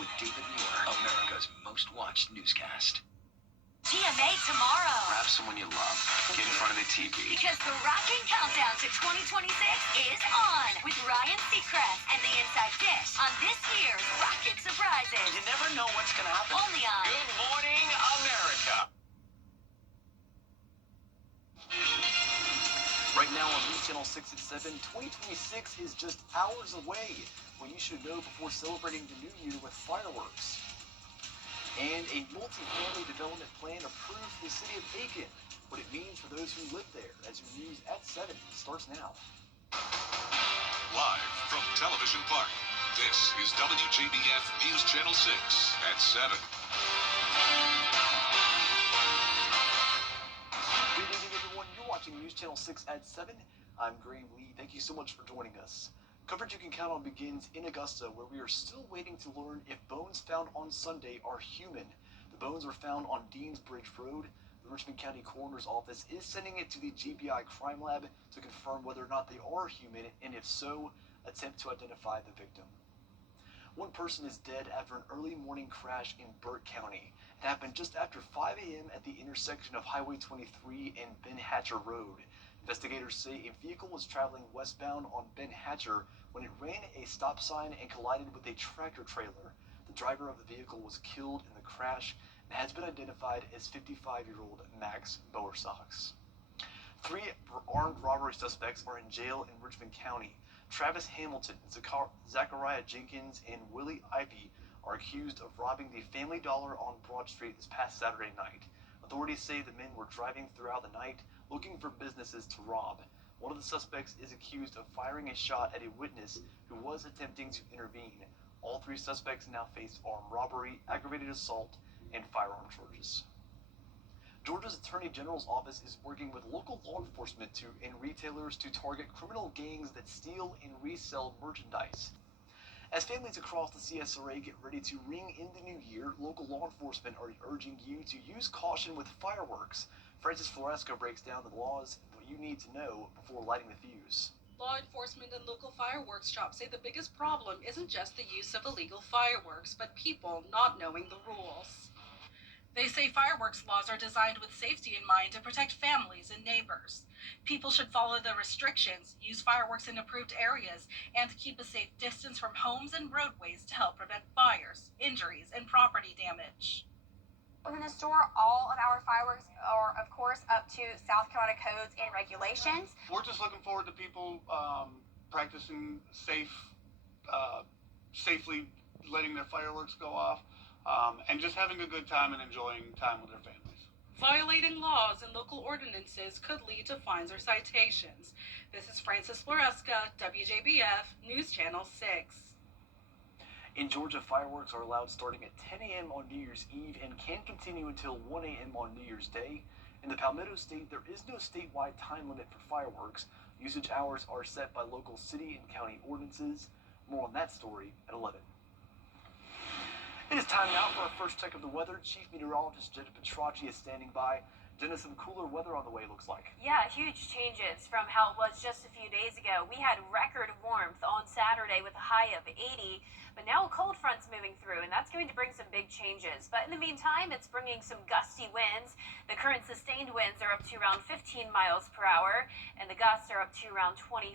with David Muir, America's most watched newscast. GMA tomorrow. Grab someone you love. Get in front of the TV. Because the Rockin' Countdown to 2026 is on with Ryan Seacrest and the Inside Dish on this year's Rockin' Surprises. You never know what's going to happen. Only on Good Morning America. Right now on News Channel 6 at 7, 2026 is just hours away. What you should know before celebrating the new year with fireworks. And a multi-family development plan approved for the city of Aiken. What it means for those who live there, as your news at 7 starts now. Live from Television Park, this is WJBF News Channel 6 at 7. Good evening, everyone. You're watching News Channel 6 at 7. I'm Graham Lee. Thank you so much for joining us. Coverage you can count on begins in Augusta, where we are still waiting to learn if bones found on Sunday are human. The bones were found on Deans Bridge Road. The Richmond County Coroner's Office is sending it to the GBI Crime Lab to confirm whether or not they are human, and if so, attempt to identify the victim. One person is dead after an early morning crash in Burt County. It happened just after 5 a.m. at the intersection of Highway 23 and Ben Hatcher Road. Investigators say a vehicle was traveling westbound on Ben Hatcher when it ran a stop sign and collided with a tractor trailer. The driver of the vehicle was killed in the crash and has been identified as 55-year-old Max Bowersox. 3 armed robbery suspects are in jail in Richmond County. Travis Hamilton, Zachariah Jenkins, and Willie Ivy are accused of robbing the Family Dollar on Broad Street this past Saturday night. Authorities say the men were driving throughout the night looking for businesses to rob. One of the suspects is accused of firing a shot at a witness who was attempting to intervene. All 3 suspects now face armed robbery, aggravated assault, and firearm charges. Georgia's Attorney General's office is working with local law enforcement and retailers to target criminal gangs that steal and resell merchandise. As families across the CSRA get ready to ring in the new year, local law enforcement are urging you to use caution with fireworks. Francis Floresca breaks down the laws and what you need to know before lighting the fuse. Law enforcement and local fireworks shops say the biggest problem isn't just the use of illegal fireworks, but people not knowing the rules. They say fireworks laws are designed with safety in mind to protect families and neighbors. People should follow the restrictions, use fireworks in approved areas, and keep a safe distance from homes and roadways to help prevent fires, injuries, and property damage. Within the store, all of our fireworks are, of course, up to South Carolina codes and regulations. We're just looking forward to people practicing safely letting their fireworks go off. And just having a good time and enjoying time with their families. Violating laws and local ordinances could lead to fines or citations. This is Francis Floresca, WJBF News Channel 6. In Georgia, fireworks are allowed starting at 10 a.m. on New Year's Eve and can continue until 1 a.m. on New Year's Day. In the Palmetto State, there is no statewide time limit for fireworks. Usage hours are set by local city and county ordinances. More on that story at 11. It is time now for our first check of the weather. Chief Meteorologist Jenna Petracci is standing by. Jenna, some cooler weather on the way, looks like. Yeah, huge changes from how it was just a few days ago. We had record warmth on Saturday with a high of 80, but now a cold front's moving through, and that's going to bring some big changes. But in the meantime, it's bringing some gusty winds. The current sustained winds are up to around 15 miles per hour, and the gusts are up to around 25.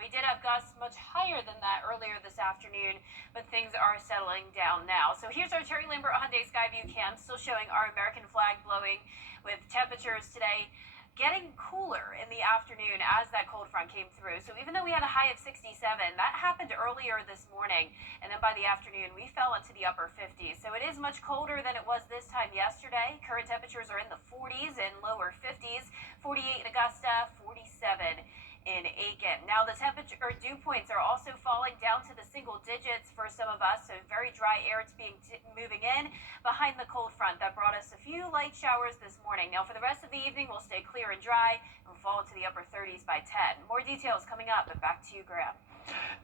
We did have gusts much higher than that earlier this afternoon, but things are settling down now. So here's our Terry Lambert Hyundai Skyview cam, still showing our American flag blowing, with temperatures today getting cooler in the afternoon as that cold front came through. So even though we had a high of 67, that happened earlier this morning, and then by the afternoon we fell into the upper 50s. So it is much colder than it was this time yesterday. Current temperatures are in the 40s and lower 50s, 48 in Augusta, 47 in Aiken. Now the temperature or dew points are also falling down to the single digits for some of us, so very dry air. It's being moving in behind the cold front that brought us a few light showers this morning. Now for the rest of the evening, we'll stay clear and dry and we'll fall into the upper 30s by 10. More details coming up, but back to you, Graham.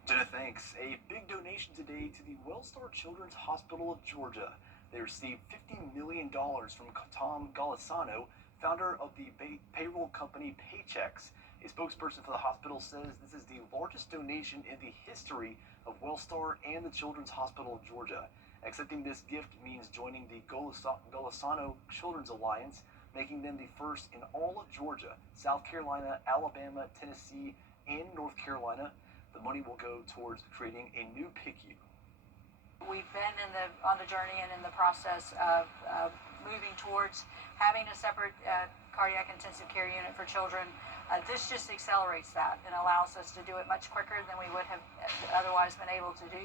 Jenna, thanks. A big donation today to the Wellstar Children's Hospital of Georgia. They received $50 million from Tom Golisano, founder of the payroll company Paychex. A spokesperson for the hospital says this is the largest donation in the history of Wellstar and the Children's Hospital of Georgia. Accepting this gift means joining the Golisano Children's Alliance, making them the first in all of Georgia, South Carolina, Alabama, Tennessee, and North Carolina. The money will go towards creating a new PICU. We've been on the journey and in the process of moving towards having a separate cardiac intensive care unit for children. This just accelerates that and allows us to do it much quicker than we would have otherwise been able to do.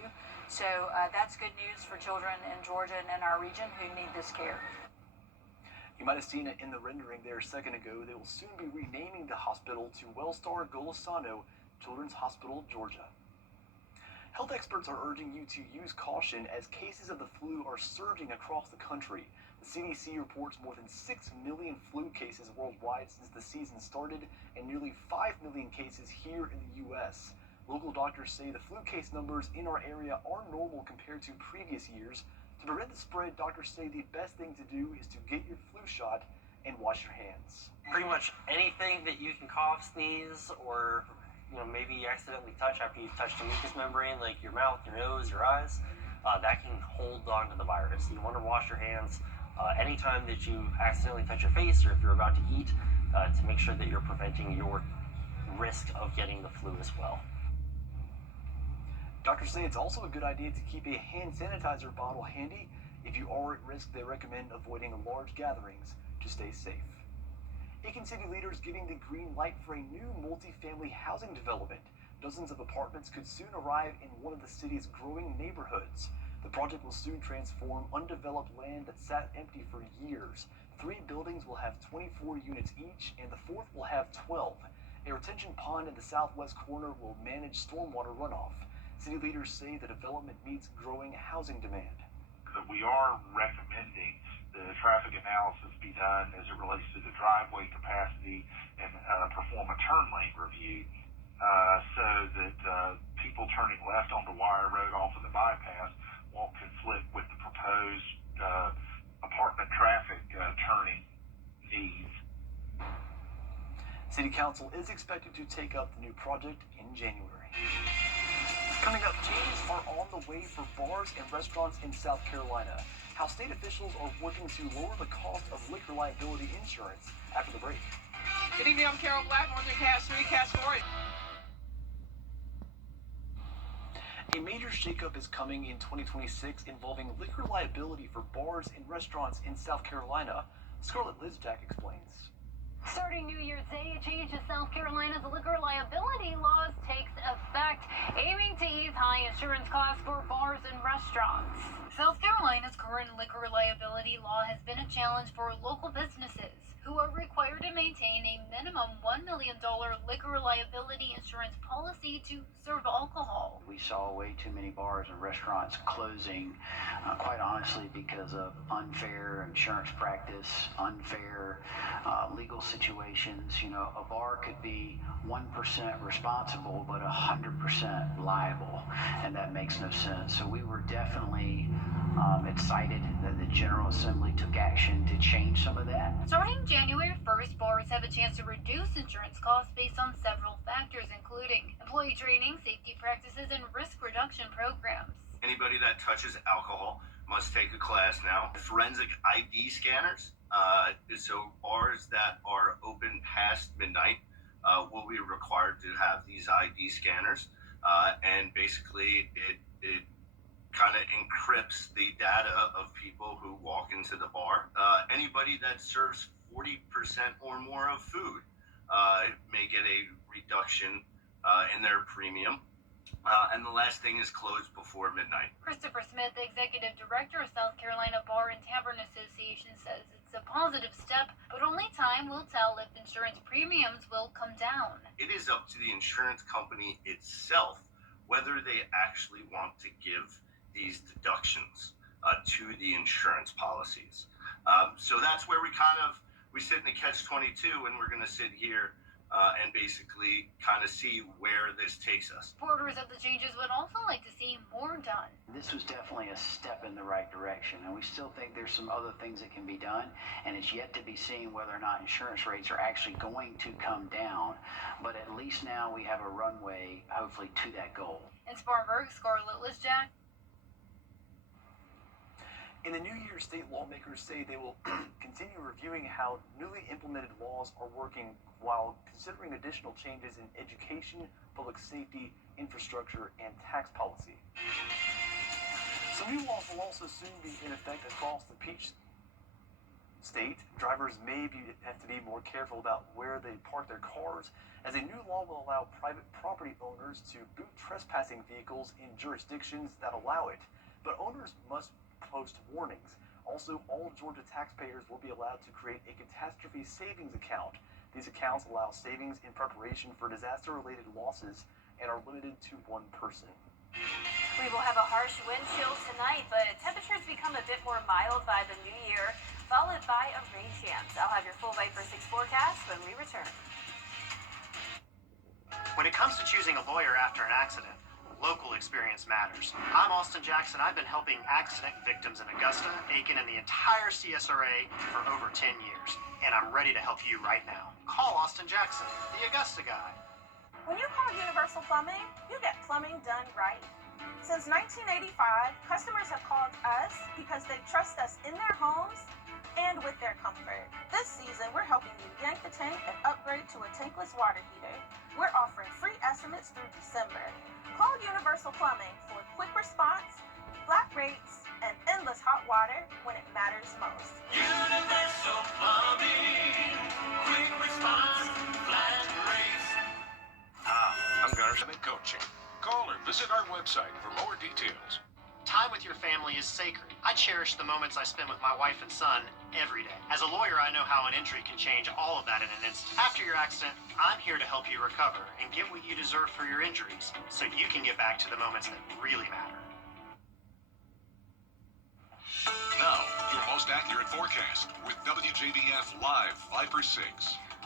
So that's good news for children in Georgia and in our region who need this care. You might have seen it in the rendering there a second ago. They will soon be renaming the hospital to Wellstar Golisano Children's Hospital, Georgia. Health experts are urging you to use caution as cases of the flu are surging across the country. The CDC reports more than 6 million flu cases worldwide since the season started, and nearly 5 million cases here in the U.S. Local doctors say the flu case numbers in our area are normal compared to previous years. To prevent the spread, doctors say the best thing to do is to get your flu shot and wash your hands. Pretty much anything that you can cough, sneeze, or maybe you accidentally touch after you've touched a mucous membrane, like your mouth, your nose, your eyes, that can hold on to the virus. You want to wash your hands anytime that you accidentally touch your face or if you're about to eat to make sure that you're preventing your risk of getting the flu as well. Doctors say it's also a good idea to keep a hand sanitizer bottle handy. If you are at risk, they recommend avoiding large gatherings to stay safe. Aiken City leaders giving the green light for a new multi-family housing development. Dozens of apartments could soon arrive in one of the city's growing neighborhoods. The project will soon transform undeveloped land that sat empty for years. 3 buildings will have 24 units each, and the 4th will have 12. A retention pond in the southwest corner will manage stormwater runoff. City leaders say the development meets growing housing demand. We are recommending the traffic analysis be done as it relates to the driveway capacity and perform a turn lane review so that people turning left onto Wire Road off of the bypass won't conflict with the proposed apartment traffic turning needs. City Council is expected to take up the new project in January. Coming up, changes are on the way for bars and restaurants in South Carolina. How state officials are working to lower the cost of liquor liability insurance after the break. Good evening, I'm Carol Black, on your Cast 3, Cast 4. A major shakeup is coming in 2026 involving liquor liability for bars and restaurants in South Carolina. Scarlett Lizjak explains. Starting New Year's Day, a change to South Carolina's liquor liability laws takes effect, aiming to ease high insurance costs for bars and restaurants. South Carolina's current liquor liability law has been a challenge for local businesses who are required to maintain a minimum $1 million liquor liability insurance policy to serve alcohol. We saw way too many bars and restaurants closing, quite honestly, because of unfair insurance practice, unfair legal situations. A bar could be 1% responsible, but 100% liable, and that makes no sense. So we were definitely excited that the General Assembly took action to change some of that. Starting January 1st, bars have a chance to reduce insurance costs based on several factors, including employee training, safety practices, and risk reduction programs. Anybody that touches alcohol must take a class now. Forensic ID scanners, so bars that are open past midnight will be required to have these ID scanners, and basically it kind of encrypts the data of people who walk into the bar. Anybody that serves 40% or more of food may get a reduction in their premium. And the last thing is closed before midnight. Christopher Smith, the executive director of South Carolina Bar and Tavern Association, says it's a positive step, but only time will tell if insurance premiums will come down. It is up to the insurance company itself whether they actually want to give these deductions to the insurance policies. So that's where we sit in the catch-22, and we're going to sit here and basically kind of see where this takes us. Supporters of the changes would also like to see more done. This was definitely a step in the right direction, and we still think there's some other things that can be done, and it's yet to be seen whether or not insurance rates are actually going to come down. But at least now we have a runway, hopefully, to that goal. In Spartanburg, Scarlett Lizjak. In the new year, state lawmakers say they will continue reviewing how newly implemented laws are working while considering additional changes in education, public safety, infrastructure, and tax policy. Some new laws will also soon be in effect across the Peach State. Drivers may have to be more careful about where they park their cars, as a new law will allow private property owners to boot trespassing vehicles in jurisdictions that allow it. But owners must post warnings. Also, all Georgia taxpayers will be allowed to create a catastrophe savings account. These accounts allow savings in preparation for disaster-related losses and are limited to one person. We will have a harsh wind chill tonight, but temperatures become a bit more mild by the new year, followed by a rain chance. I'll have your full Viper 6 forecast when we return. When it comes to choosing a lawyer after an accident, local experience matters. I'm Austin Jackson. I've been helping accident victims in Augusta, Aiken, and the entire CSRA for over 10 years, and I'm ready to help you right now. Call Austin Jackson, the Augusta guy. When you call Universal Plumbing, you get plumbing done right. Since 1985, customers have called us because they trust us in their homes and with their comfort. This season, we're helping you yank the tank and upgrade to a tankless water heater. We're offering free estimates through December. Call Universal Plumbing for quick response, flat rates, and endless hot water when it matters most. Universal Plumbing, quick response, flat rates. I'm Gunnar Summit Coaching. Call or visit our website for more details. Time with your family is sacred. I cherish the moments I spend with my wife and son every day. As a lawyer, I know how an injury can change all of that in an instant. After your accident, I'm here to help you recover and get what you deserve for your injuries so you can get back to the moments that really matter. Now, your most accurate forecast with WJBF Live Viper 6.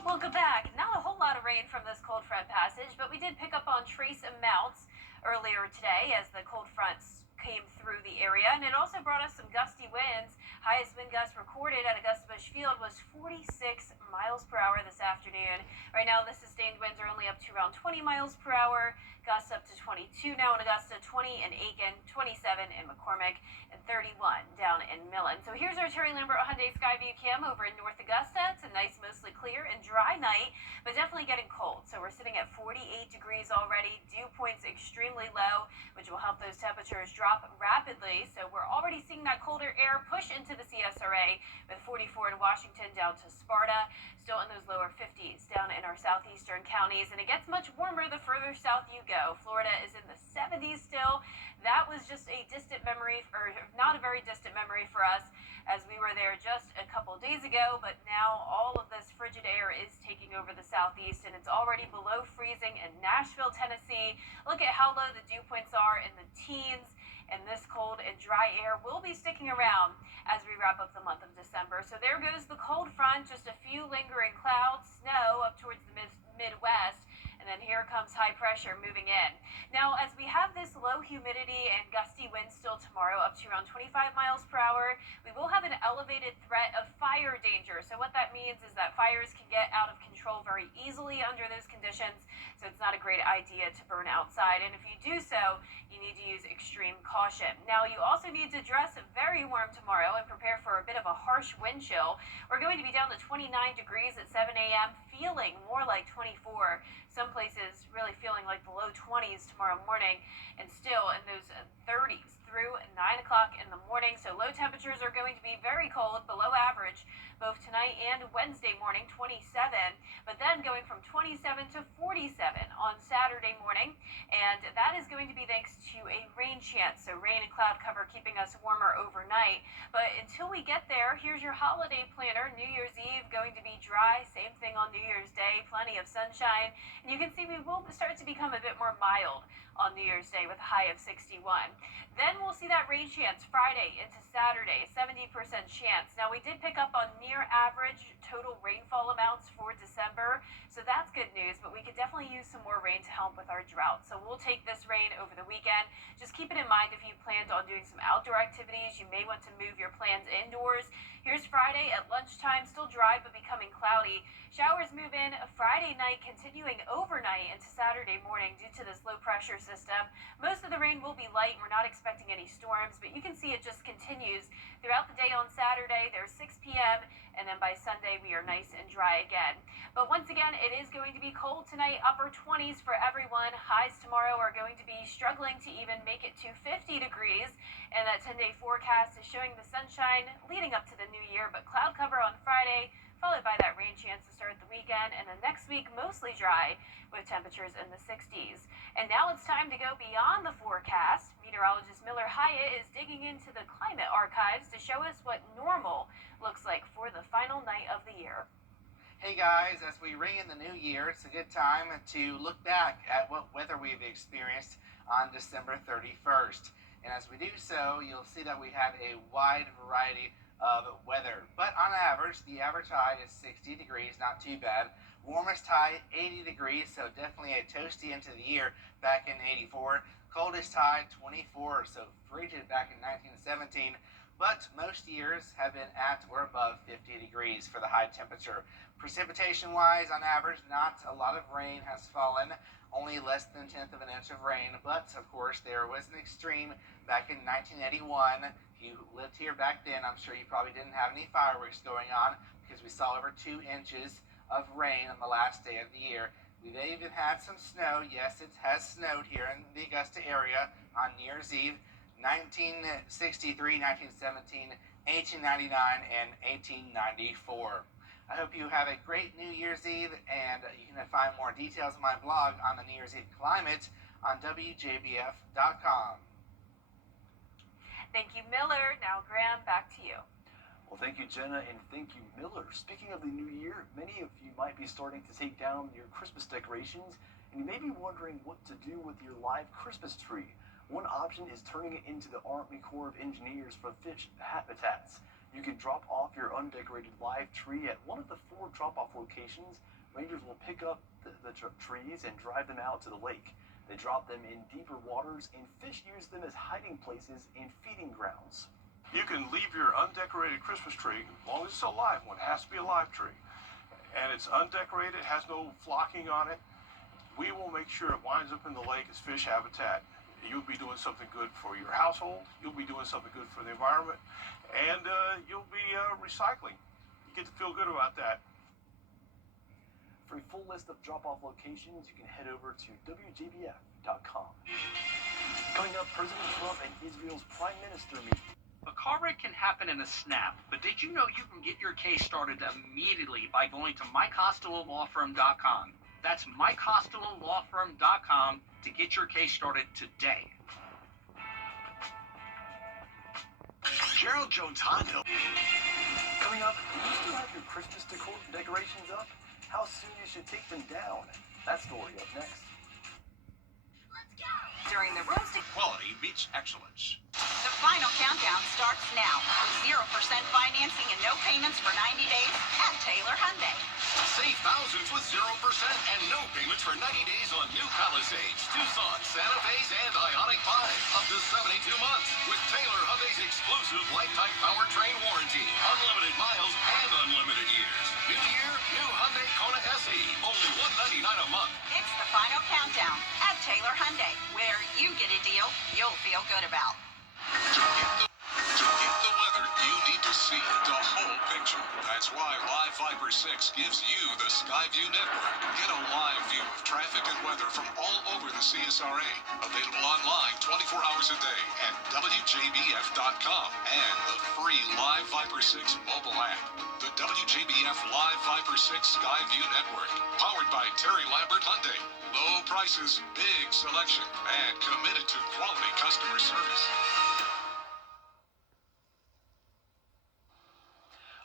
Welcome back. Not a whole lot of rain from this cold front passage, but we did pick up on trace amounts earlier today as the cold fronts came through the area, and it also brought us some gusty winds. Highest wind gust recorded at Augusta Busch Field was 46 miles per hour this afternoon. Right now, the sustained winds are only up to around 20 miles per hour. Gusts up to 22 now in Augusta, 20 in Aiken, 27 in McCormick, and 31 down in Millen. So here's our Terry Lambert Hyundai Skyview cam over in North Augusta. It's a nice, mostly clear and dry night, but definitely getting cold. So we're sitting at 48 degrees already. Dew points extremely low, which will help those temperatures drop rapidly. So we're already seeing that colder air push into the CSRA with 44 in Washington down to Sparta, still in those lower 50s down in our southeastern counties. And it gets much warmer the further south you go. Florida is in the 70s still. That was just a distant memory, or not a very distant memory for us, as we were there just a couple days ago, but now all of this frigid air is taking over the southeast, and it's already below freezing in Nashville, Tennessee. Look at how low the dew points are in the teens, and this cold and dry air will be sticking around as we wrap up the month of December. So there goes the cold front, just a few lingering clouds, snow up towards the Midwest. And then here comes high pressure moving in. Now, as we have this low humidity and gusty winds still tomorrow, up to around 25 miles per hour, we will have an elevated threat of fire danger. So what that means is that fires can get out of control very easily under those conditions. So it's not a great idea to burn outside. And if you do so, you need to use extreme caution. Now, you also need to dress very warm tomorrow and prepare for a bit of a harsh wind chill. We're going to be down to 29 degrees at 7 a.m., feeling more like 24. Some places really feeling like the low 20s tomorrow morning, and still in those 30s through 9 o'clock in the morning. So low temperatures are going to be very cold, below average, both tonight and Wednesday morning, 27, but then going from 27 to 47 on Saturday morning, and that is going to be thanks to a rain chance. So rain and cloud cover keeping us warmer overnight. But until we get there, here's your holiday planner. New Year's Eve going to be dry, same thing on New Year's Day, plenty of sunshine, and you can see we will start to become a bit more mild on New Year's Day with a high of 61. Then we'll see that rain chance Friday into Saturday, 70% chance. Now, we did pick up on near average total rainfall amounts for December, so that's good news, but we could definitely use some more rain to help with our drought. So we'll take this rain over the weekend. Just keep it in mind if you planned on doing some outdoor activities, you may want to move your plans indoors. Here's Friday at lunchtime, still dry but becoming cloudy. Showers move in Friday night, continuing overnight into Saturday morning due to this low pressure system. Most of the rain will be light. We're not expecting any storms, but you can see it just continues throughout on Saturday. There's 6 p.m. and then by Sunday we are nice and dry again. But once again, it is going to be cold tonight, upper 20s for everyone. Highs tomorrow are going to be struggling to even make it to 50 degrees. And that 10-day forecast is showing the sunshine leading up to the new year, but cloud cover on Friday, followed by that rain chance to start the weekend, and then next week mostly dry with temperatures in the 60s. And now it's time to go beyond the forecast. Meteorologist Miller Hyatt is digging into the climate archives to show us what normal looks like for the final night of the year. Hey guys, as we ring in the new year, it's a good time to look back at what weather we've experienced on December 31st. And as we do so, you'll see that we have a wide variety of weather. But on average, the average high is 60 degrees, not too bad. Warmest high, 80 degrees, so definitely a toasty into the year back in 84. Coldest high, 24, so frigid back in 1917. But most years have been at or above 50 degrees for the high temperature. Precipitation-wise, on average, not a lot of rain has fallen. Only less than a tenth of an inch of rain, but of course there was an extreme back in 1981. If you lived here back then, I'm sure you probably didn't have any fireworks going on because we saw over 2 inches of rain on the last day of the year. We've even had some snow. Yes, it has snowed here in the Augusta area on New Year's Eve, 1963, 1917, 1899, and 1894. I hope you have a great New Year's Eve, and you can find more details on my blog on the New Year's Eve climate on WJBF.com. Thank you, Miller. Now, Graham, back to you. Well, thank you, Jenna, and thank you, Miller. Speaking of the new year, many of you might be starting to take down your Christmas decorations, and you may be wondering what to do with your live Christmas tree. One option is turning it into the Army Corps of Engineers for fish habitats. You can drop off your undecorated live tree at one of the 4 drop-off locations. Rangers will pick up the trees and drive them out to the lake. They drop them in deeper waters, and fish use them as hiding places and feeding grounds. You can leave your undecorated Christmas tree, as long as it's a live one. It has to be a live tree. And it's undecorated, has no flocking on it. We will make sure it winds up in the lake as fish habitat. You'll be doing something good for your household. You'll be doing something good for the environment. And you'll be recycling. You get to feel good about that. For a full list of drop-off locations, you can head over to WJBF.com. Coming up, President Trump and Israel's Prime Minister meet. A car wreck can happen in a snap, but did you know you can get your case started immediately by going to MikeCostelloLawFirm.com? That's MikeCostelloLawFirm.com to get your case started today. Gerald Jones Hondo. Coming up, do you still have your Christmas decorations up? How soon you should take them down? That story up next. During the roasting, Quality meets excellence. the final countdown starts now with 0% financing and no payments for 90 days at Taylor Hyundai. Save thousands with 0% and no payments for 90 days on new Palisades, Tucson, Santa Fe's, and Ioniq 5. Up to 72 months with Taylor Hyundai's exclusive lifetime powertrain warranty. Unlimited miles and unlimited years. New year, new Hyundai Kona SE. Only $199 a month. It's the final countdown at Taylor Hyundai, where you get a deal you'll feel good about. To get the weather, you need to see the whole picture. That's why Live Fiber 6 gives you the Skyview network. Get a live view of traffic and weather from all over the CSRA. Available online 24 hours a day at WJBF.com and the free Live Fiber 6 mobile app. The WJBF Live Fiber 6 Skyview network. Powered by Terry Lambert Hyundai. Low prices, big selection, and committed to quality customer service.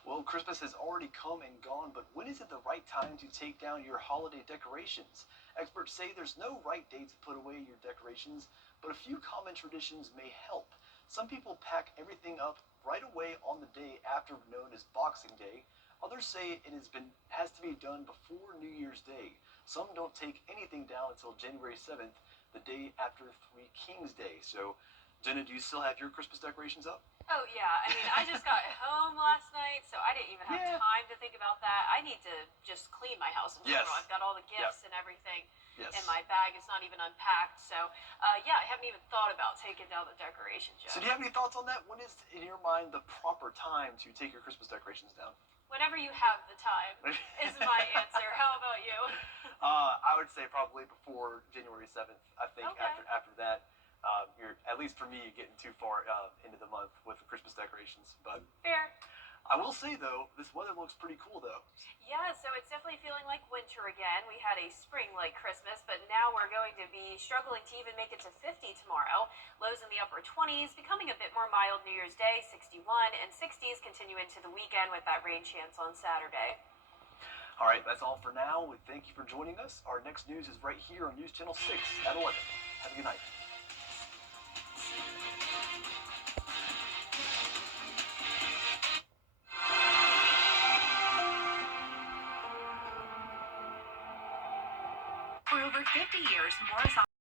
Well, Christmas has already come and gone, but when is it the right time to take down your holiday decorations? Experts say there's no right day to put away your decorations, but a few common traditions may help. Some people pack everything up right away on the day after, known as Boxing Day. Others say it has to be done before New Year's Day. Some don't take anything down until January 7th, the day after Three Kings Day. So, Jenna, do you still have your Christmas decorations up? Oh, yeah. I mean, I just got home last night, so I didn't even have time to think about that. I need to just clean my house in general. Yes. I've got all the gifts Yep. and everything. Yes. And my bag is not even unpacked. So, yeah, I haven't even thought about taking down the decorations yet. So do you have any thoughts on that? When is, in your mind, the proper time to take your Christmas decorations down? Whenever you have the time is my answer. How about you? I would say probably before January 7th. I think Okay. after that, you're, at least for me, getting too far into the month with the Christmas decorations. But Fair. I will say, though, this weather looks pretty cool, though. Yeah, so it's definitely feeling like winter again. We had a spring-like Christmas, but now we're going to be struggling to even make it to 50 tomorrow. Lows in the upper 20s, becoming a bit more mild New Year's Day, 61, and 60s continue into the weekend with that rain chance on Saturday. All right, that's all for now. We thank you for joining us. Our next news is right here on News Channel 6 at 11. Have a good night. For over 50 years, Morris